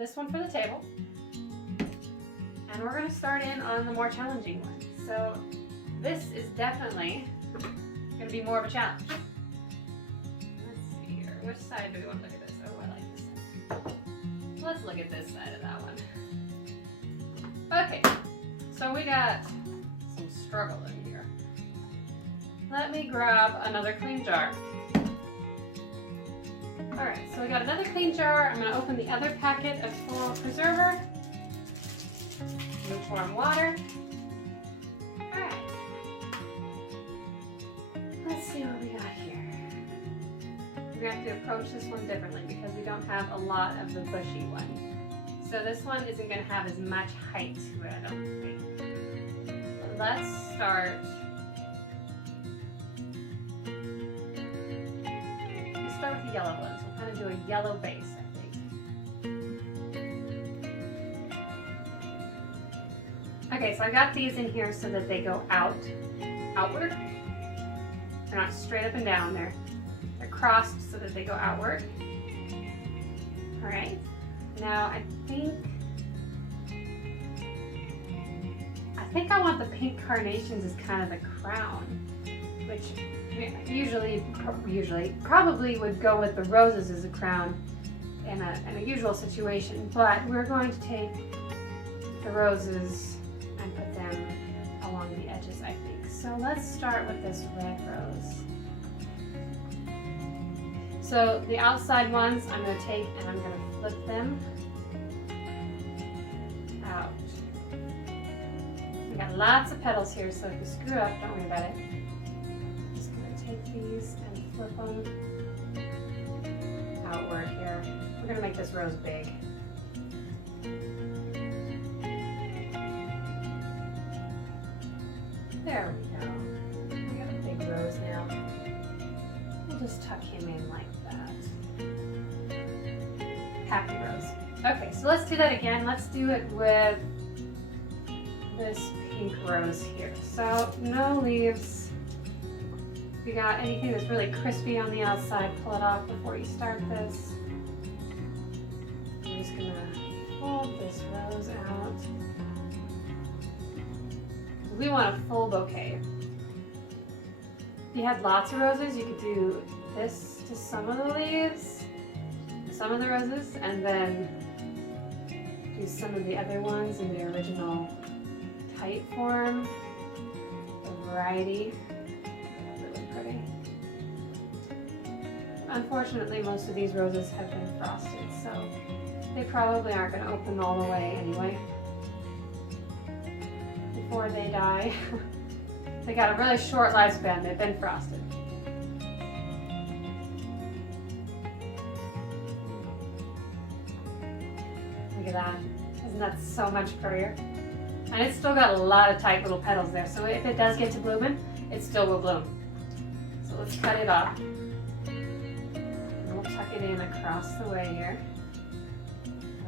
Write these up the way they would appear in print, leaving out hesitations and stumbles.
this one for the table. And we're gonna start in on the more challenging one. So this is definitely gonna be more of a challenge. Let's see here, which side do we want to look at this? Oh, I like this side. Let's look at this side of that one. Okay, so we got some struggle in here. Let me grab another clean jar. Alright, so we got another clean jar. I'm going to open the other packet of floral preserver. Lukewarm water. Alright. Let's see what we got here. We're going to have to approach this one differently because we don't have a lot of the bushy one. So this one isn't going to have as much height to it, I don't think. Let's start. Let's start with the yellow ones. We'll kind of do a yellow base, I think. Okay, so I got these in here so that they go outward. They're not straight up and down. They're crossed so that they go outward. All right. Now I think I want the pink carnations as kind of the crown, which probably would go with the roses as a crown in a usual situation. But we're going to take the roses and put them along the edges, I think. So let's start with this red rose. So the outside ones I'm going to take and I'm going to flip them out. We got lots of petals here, so if you screw up, don't worry about it. I'm just going to take these and flip them outward here. We're going to make this rose big. There we go. We got a big rose now. We'll just tuck him in like that. Happy rose. Okay, so let's do that again. Let's do it with this pink rose here. So no leaves. If you got anything that's really crispy on the outside, pull it off before you start this. I'm just gonna hold this rose out. We want a full bouquet. If you had lots of roses, you could do this to some of the leaves, some of the roses, and then do some of the other ones in the original tight form. The variety. Really pretty. Unfortunately, most of these roses have been frosted, so they probably aren't going to open all the way anyway. Before they die. They got a really short lifespan. They've been frosted. Look at that. Isn't that so much prettier? And it's still got a lot of tight little petals there, so if it does get to blooming, it still will bloom. So let's cut it off. And we'll tuck it in across the way here.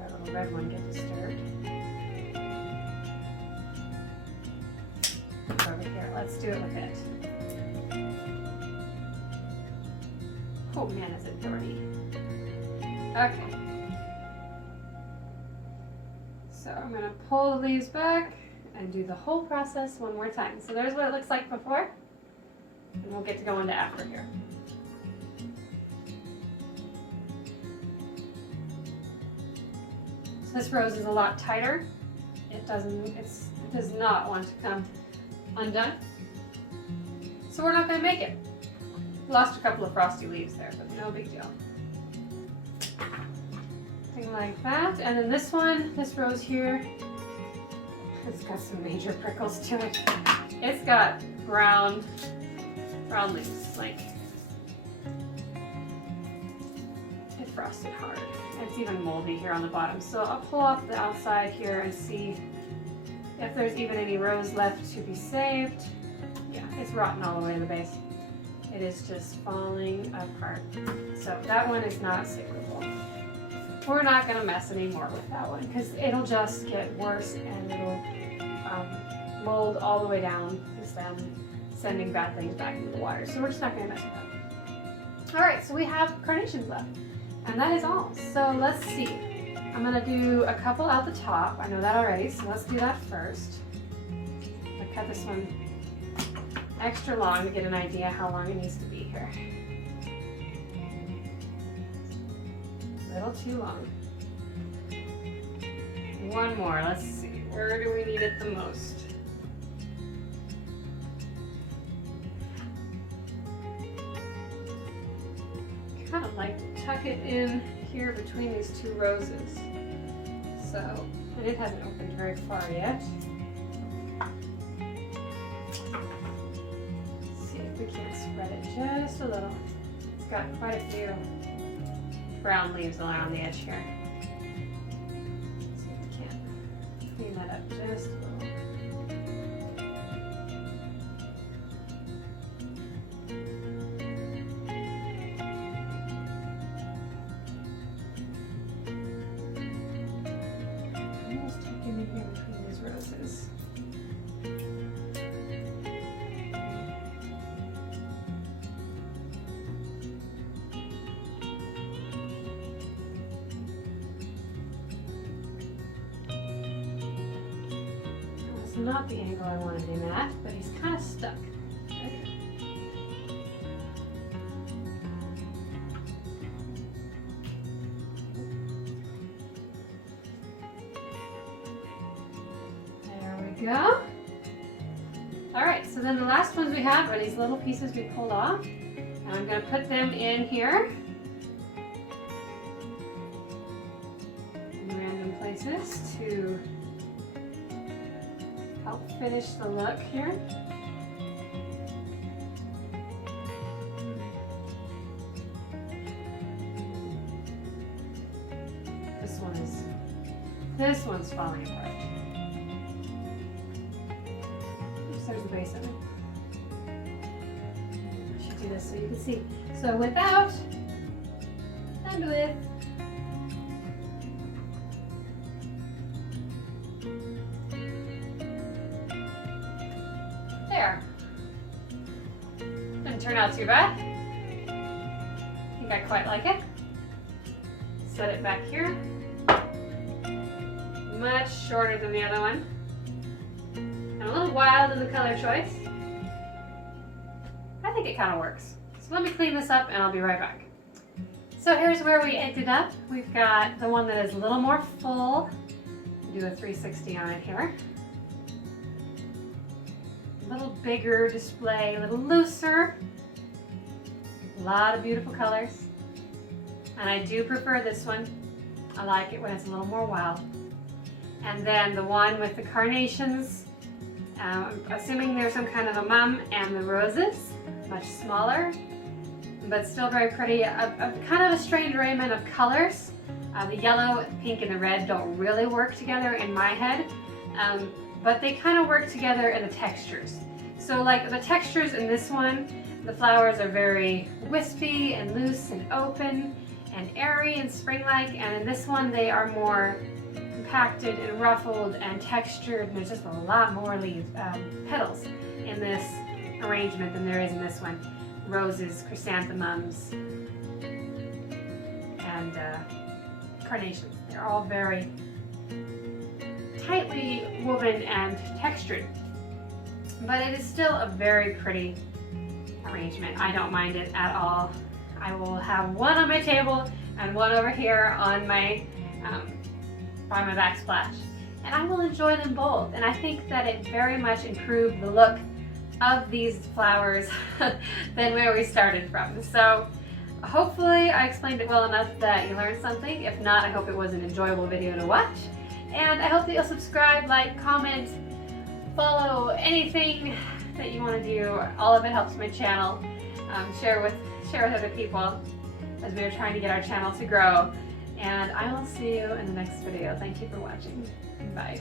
That little red one get disturbed. Over here, let's do it with it. Oh man, is it dirty. Okay. So I'm going to pull the leaves back and do the whole process one more time. So there's what it looks like before, and we'll get to go into after here. So this rose is a lot tighter. It does not want to come undone. So we're not going to make it. Lost a couple of frosty leaves there, but no big deal. Something like that. And then this one, this rose here, it's got some major prickles to it. It's got brown leaves, like it frosted hard. It's even moldy here on the bottom. So I'll pull off the outside here and see if there's even any rose left to be saved. Yeah, it's rotten all the way to the base. It is just falling apart. So that one is not savable. We're not going to mess anymore with that one because it'll just get worse and it'll mold all the way down instead of sending bad things back into the water. So we're just not going to mess with that. All right, so we have carnations left, and that is all. So let's see. I'm gonna do a couple out the top. I know that already, so let's do that first. I cut this one extra long to get an idea how long it needs to be here. A little too long. One more, let's see. Where do we need it the most? Kind of like to tuck it in here between these two roses. So, and it hasn't opened very far yet. Let's see if we can't spread it just a little. It's got quite a few brown leaves around the edge here. See if we can't clean that up just a little. Not the angle I wanted him at, but he's kind of stuck. Okay. There we go. All right, so then the last ones we have are these little pieces we pulled off. And I'm going to put them in here in random places to help finish the look here. This one's falling apart. Oops, there's a base of it. I should do this so you can see. So without and with. There. Didn't turn out too bad. I think I quite like it. Set it back here. Much shorter than the other one. And a little wild in the color choice. I think it kind of works. So let me clean this up and I'll be right back. So here's where we ended up. We've got the one that is a little more full. Do a 360 on it here. A little bigger display, a little looser. A lot of beautiful colors. And I do prefer this one. I like it when it's a little more wild. And then the one with the carnations, assuming there's some kind of a mum, and the roses, much smaller, but still very pretty. A kind of a strange arrangement of colors. The yellow, pink, and the red don't really work together in my head, but they kind of work together in the textures. So like the textures in this one, the flowers are very wispy and loose and open and airy and spring-like, and in this one they are more compacted and ruffled and textured, and there's just a lot more leaves, petals in this arrangement than there is in this one. Roses, chrysanthemums, and carnations. They're all very tightly woven and textured, but it is still a very pretty arrangement. I don't mind it at all. I will have one on my table and one over here on my by my backsplash, and I will enjoy them both. And I think that it very much improved the look of these flowers than where we started from. So hopefully I explained it well enough that you learned something. If not, I hope it was an enjoyable video to watch, and I hope that you'll subscribe, like, comment, follow, anything that you want to do. All of it helps my channel. Share with other people as we are trying to get our channel to grow. And I will see you in the next video. Thank you for watching. Bye.